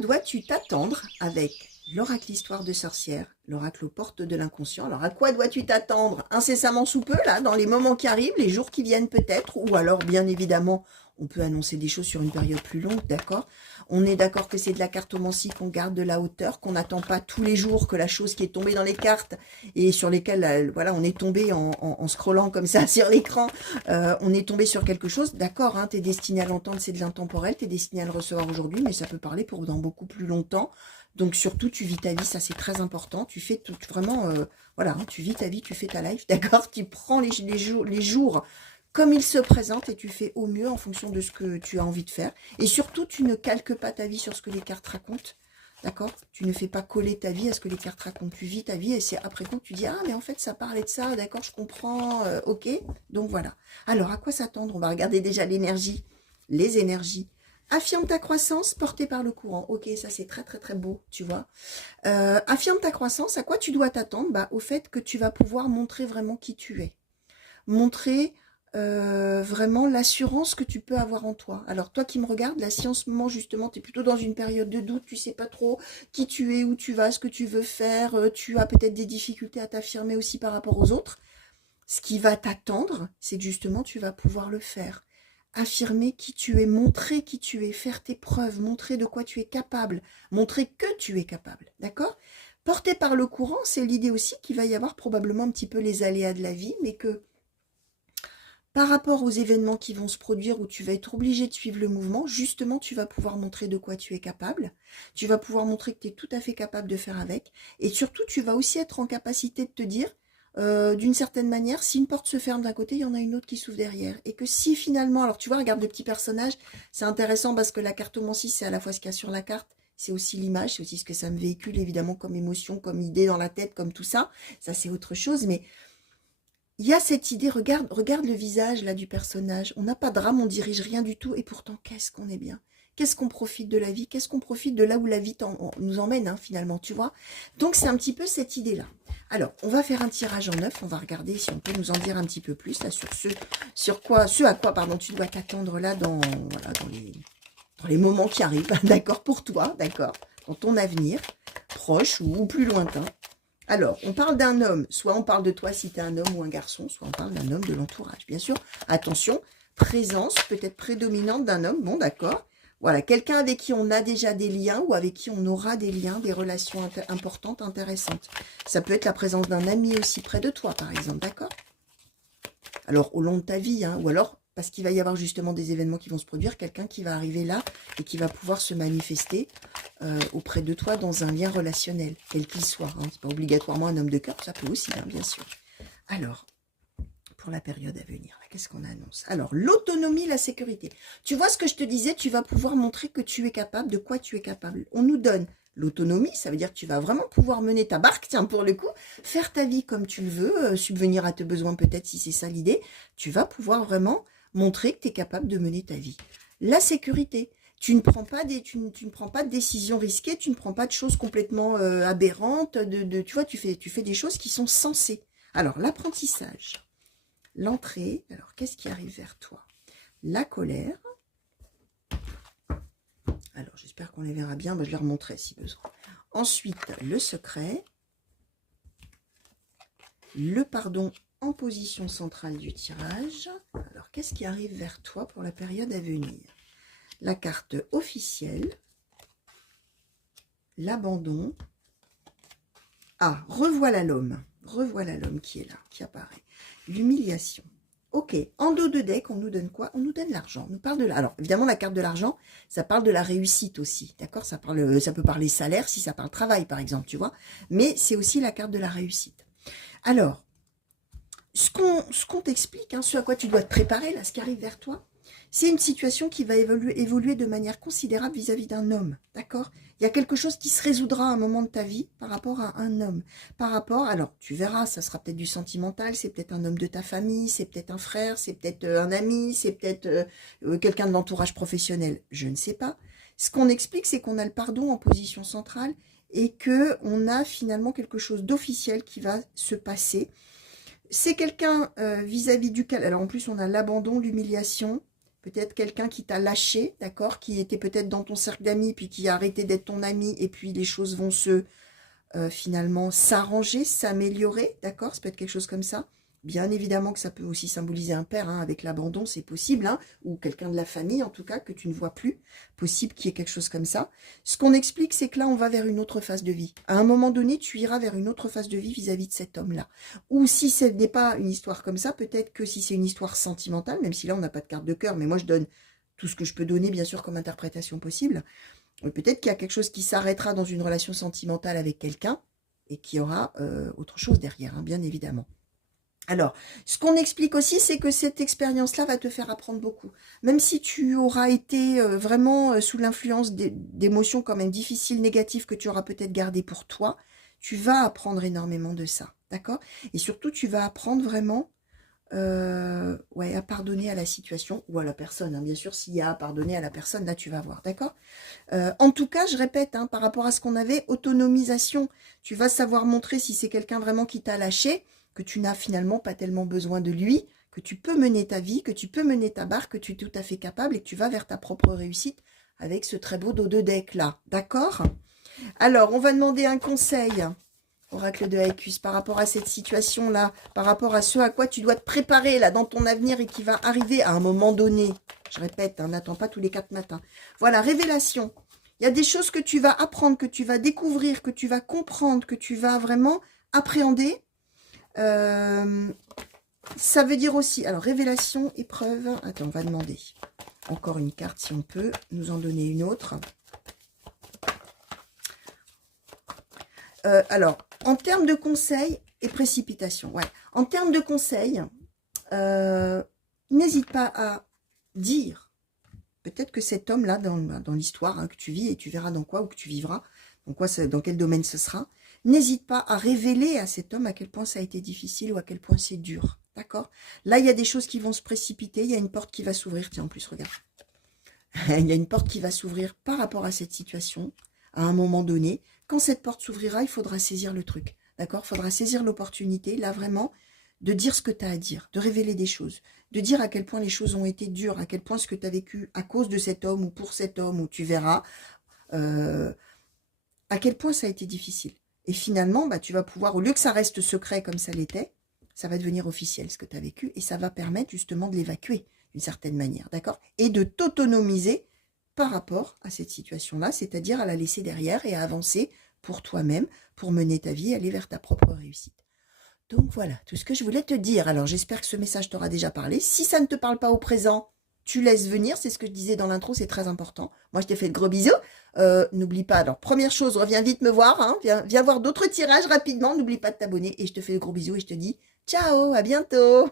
dois-tu t'attendre avec l'oracle histoire de sorcière, l'oracle aux portes de l'inconscient? Alors, à quoi dois-tu t'attendre incessamment sous peu, là, dans les moments qui arrivent, les jours qui viennent peut-être, ou alors, bien évidemment, on peut annoncer des choses sur une période plus longue, d'accord? On est d'accord que c'est de la cartomancie, qu'on garde de la hauteur, qu'on n'attend pas tous les jours que la chose qui est tombée dans les cartes et sur lesquelles, voilà, on est tombé en scrollant comme ça sur l'écran, on est tombé sur quelque chose, d'accord, hein, t'es destiné à l'entendre, c'est de l'intemporel, t'es destiné à le recevoir aujourd'hui, mais ça peut parler pour dans beaucoup plus longtemps. Donc surtout, tu vis ta vie, ça c'est très important. Tu fais tout, vraiment, voilà, hein, tu vis ta vie, tu fais ta life, d'accord? Tu prends les jours comme ils se présentent et tu fais au mieux en fonction de ce que tu as envie de faire. Et surtout, tu ne calques pas ta vie sur ce que les cartes racontent, d'accord? Tu ne fais pas coller ta vie à ce que les cartes racontent. Tu vis ta vie et c'est après coup que tu dis, ah mais en fait ça parlait de ça, d'accord, je comprends, ok. Donc voilà. Alors à quoi s'attendre? On va regarder déjà l'énergie, les énergies. Affirme ta croissance portée par le courant. Ok, ça c'est très très très beau, tu vois. Affirme ta croissance. À quoi tu dois t'attendre? Bah, au fait que tu vas pouvoir montrer vraiment qui tu es. Montrer vraiment l'assurance que tu peux avoir en toi. Alors toi qui me regardes, là si en ce moment justement tu es plutôt dans une période de doute, tu sais pas trop qui tu es, où tu vas, ce que tu veux faire, tu as peut-être des difficultés à t'affirmer aussi par rapport aux autres, ce qui va t'attendre, c'est que justement tu vas pouvoir le faire. Affirmer qui tu es, montrer qui tu es, faire tes preuves, montrer de quoi tu es capable, montrer que tu es capable, d'accord? Porté par le courant, c'est l'idée aussi qu'il va y avoir probablement un petit peu les aléas de la vie, mais que par rapport aux événements qui vont se produire où tu vas être obligé de suivre le mouvement, justement, tu vas pouvoir montrer de quoi tu es capable. Tu vas pouvoir montrer que tu es tout à fait capable de faire avec. Et surtout, tu vas aussi être en capacité de te dire, d'une certaine manière, si une porte se ferme d'un côté, il y en a une autre qui s'ouvre derrière. Et que si finalement, alors tu vois, regarde le petit personnage, c'est intéressant parce que la cartomancie, c'est à la fois ce qu'il y a sur la carte, c'est aussi l'image, c'est aussi ce que ça me véhicule, évidemment, comme émotion, comme idée dans la tête, comme tout ça. Ça, c'est autre chose, mais il y a cette idée, regarde le visage là du personnage. On n'a pas de drame, on dirige rien du tout. Et pourtant, qu'est-ce qu'on est bien. Qu'est-ce qu'on profite de la vie. Qu'est-ce qu'on profite de là où la vie nous emmène, hein, finalement, tu vois. Donc, c'est un petit peu cette idée-là. Alors, on va faire un tirage en neuf. On va regarder si on peut nous en dire un petit peu plus là, sur ce à quoi pardon, tu dois t'attendre là voilà, dans les moments qui arrivent. D'accord, pour toi, d'accord, dans ton avenir, proche ou plus lointain. Alors, on parle d'un homme, soit on parle de toi si tu es un homme ou un garçon, soit on parle d'un homme de l'entourage. Bien sûr, attention, présence peut-être prédominante d'un homme, bon d'accord. Voilà, quelqu'un avec qui on a déjà des liens ou avec qui on aura des liens, des relations importantes, intéressantes. Ça peut être la présence d'un ami aussi près de toi, par exemple, d'accord? Alors, au long de ta vie, hein, ou alors parce qu'il va y avoir justement des événements qui vont se produire, quelqu'un qui va arriver là et qui va pouvoir se manifester auprès de toi dans un lien relationnel, quel qu'il soit. Hein. Ce n'est pas obligatoirement un homme de cœur, ça peut aussi, hein, bien sûr. Alors, pour la période à venir, qu'est-ce qu'on annonce? Alors, l'autonomie, la sécurité. Tu vois ce que je te disais, tu vas pouvoir montrer que tu es capable, de quoi tu es capable. On nous donne l'autonomie, ça veut dire que tu vas vraiment pouvoir mener ta barque, tiens, pour le coup, faire ta vie comme tu le veux, subvenir à tes besoins peut-être si c'est ça l'idée. Tu vas pouvoir vraiment montrer que tu es capable de mener ta vie. La sécurité. Tu ne prends pas tu ne prends pas de décisions risquées, tu ne prends pas de choses complètement aberrantes, tu vois, tu fais des choses qui sont sensées. Alors, l'apprentissage, l'entrée, alors qu'est-ce qui arrive vers toi? La colère. Alors, j'espère qu'on les verra bien, je les remonterai si besoin. Ensuite, le secret, le pardon en position centrale du tirage. Alors, qu'est-ce qui arrive vers toi pour la période à venir? La carte officielle, l'abandon. Ah, revoilà l'homme qui est là, qui apparaît. L'humiliation. Ok, en dos de deck, on nous donne quoi? On nous donne l'argent. On nous parle de alors, évidemment, la carte de l'argent, ça parle de la réussite aussi, d'accord? Ça peut parler salaire si ça parle travail, par exemple, tu vois. Mais c'est aussi la carte de la réussite. Alors, ce qu'on t'explique, hein, ce à quoi tu dois te préparer, là, ce qui arrive vers toi, c'est une situation qui va évoluer de manière considérable vis-à-vis d'un homme, d'accord? Il y a quelque chose qui se résoudra à un moment de ta vie par rapport à un homme. Alors, tu verras, ça sera peut-être du sentimental, c'est peut-être un homme de ta famille, c'est peut-être un frère, c'est peut-être un ami, c'est peut-être quelqu'un de l'entourage professionnel, je ne sais pas. Ce qu'on explique, c'est qu'on a le pardon en position centrale et qu'on a finalement quelque chose d'officiel qui va se passer. C'est quelqu'un vis-à-vis duquel, alors en plus on a l'abandon, l'humiliation, peut-être quelqu'un qui t'a lâché, d'accord, qui était peut-être dans ton cercle d'amis, puis qui a arrêté d'être ton ami, et puis les choses vont se, finalement, s'arranger, s'améliorer, d'accord, ça peut être quelque chose comme ça. Bien évidemment que ça peut aussi symboliser un père, hein, avec l'abandon, c'est possible, hein, ou quelqu'un de la famille, en tout cas, que tu ne vois plus, possible qu'il y ait quelque chose comme ça. Ce qu'on explique, c'est que là, on va vers une autre phase de vie. À un moment donné, tu iras vers une autre phase de vie vis-à-vis de cet homme-là. Ou si ce n'est pas une histoire comme ça, peut-être que si c'est une histoire sentimentale, même si là, on n'a pas de carte de cœur, mais moi, je donne tout ce que je peux donner, bien sûr, comme interprétation possible. Peut-être qu'il y a quelque chose qui s'arrêtera dans une relation sentimentale avec quelqu'un, et qu'il y aura autre chose derrière, hein, bien évidemment. Alors, ce qu'on explique aussi, c'est que cette expérience-là va te faire apprendre beaucoup. Même si tu auras été vraiment sous l'influence d'émotions quand même difficiles, négatives, que tu auras peut-être gardées pour toi, tu vas apprendre énormément de ça, d'accord? Et surtout, tu vas apprendre vraiment ouais, à pardonner à la situation ou à la personne. Hein. Bien sûr, s'il y a à pardonner à la personne, là, tu vas voir, d'accord? En tout cas, je répète, hein, par rapport à ce qu'on avait, autonomisation. Tu vas savoir montrer si c'est quelqu'un vraiment qui t'a lâché, que tu n'as finalement pas tellement besoin de lui, que tu peux mener ta vie, que tu peux mener ta barque, que tu es tout à fait capable et que tu vas vers ta propre réussite avec ce très beau dos de deck là. D'accord? Alors, on va demander un conseil, oracle de Haïkus, par rapport à cette situation-là, par rapport à ce à quoi tu dois te préparer là dans ton avenir et qui va arriver à un moment donné. Je répète, hein, n'attends pas tous les 4 matins. Voilà, révélation. Il y a des choses que tu vas apprendre, que tu vas découvrir, que tu vas comprendre, que tu vas vraiment appréhender. Ça veut dire aussi, alors révélation, épreuve, attends, on va demander encore une carte si on peut nous en donner une autre. Alors, en termes de conseils et précipitation, ouais, en termes de conseils, n'hésite pas à dire, peut-être que cet homme-là, dans l'histoire hein, que tu vis, et tu verras dans quoi, ou que tu vivras, dans quel domaine ce sera, n'hésite pas à révéler à cet homme à quel point ça a été difficile ou à quel point c'est dur. D'accord? Là, il y a des choses qui vont se précipiter. Il y a une porte qui va s'ouvrir. Tiens, en plus, regarde. Il y a une porte qui va s'ouvrir par rapport à cette situation à un moment donné. Quand cette porte s'ouvrira, il faudra saisir le truc. D'accord? Il faudra saisir l'opportunité, là, vraiment, de dire ce que tu as à dire, de révéler des choses, de dire à quel point les choses ont été dures, à quel point ce que tu as vécu à cause de cet homme ou pour cet homme, ou tu verras, à quel point ça a été difficile. Et finalement, bah, tu vas pouvoir, au lieu que ça reste secret comme ça l'était, ça va devenir officiel ce que tu as vécu et ça va permettre justement de l'évacuer d'une certaine manière, d'accord? Et de t'autonomiser par rapport à cette situation-là, c'est-à-dire à la laisser derrière et à avancer pour toi-même, pour mener ta vie, aller vers ta propre réussite. Donc voilà, tout ce que je voulais te dire. Alors j'espère que ce message t'aura déjà parlé. Si ça ne te parle pas au présent, tu laisses venir, c'est ce que je disais dans l'intro, c'est très important. Moi, je t'ai fait de gros bisous. N'oublie pas, alors première chose, reviens vite me voir, hein, viens voir d'autres tirages rapidement, n'oublie pas de t'abonner et je te fais de gros bisous et je te dis ciao, à bientôt.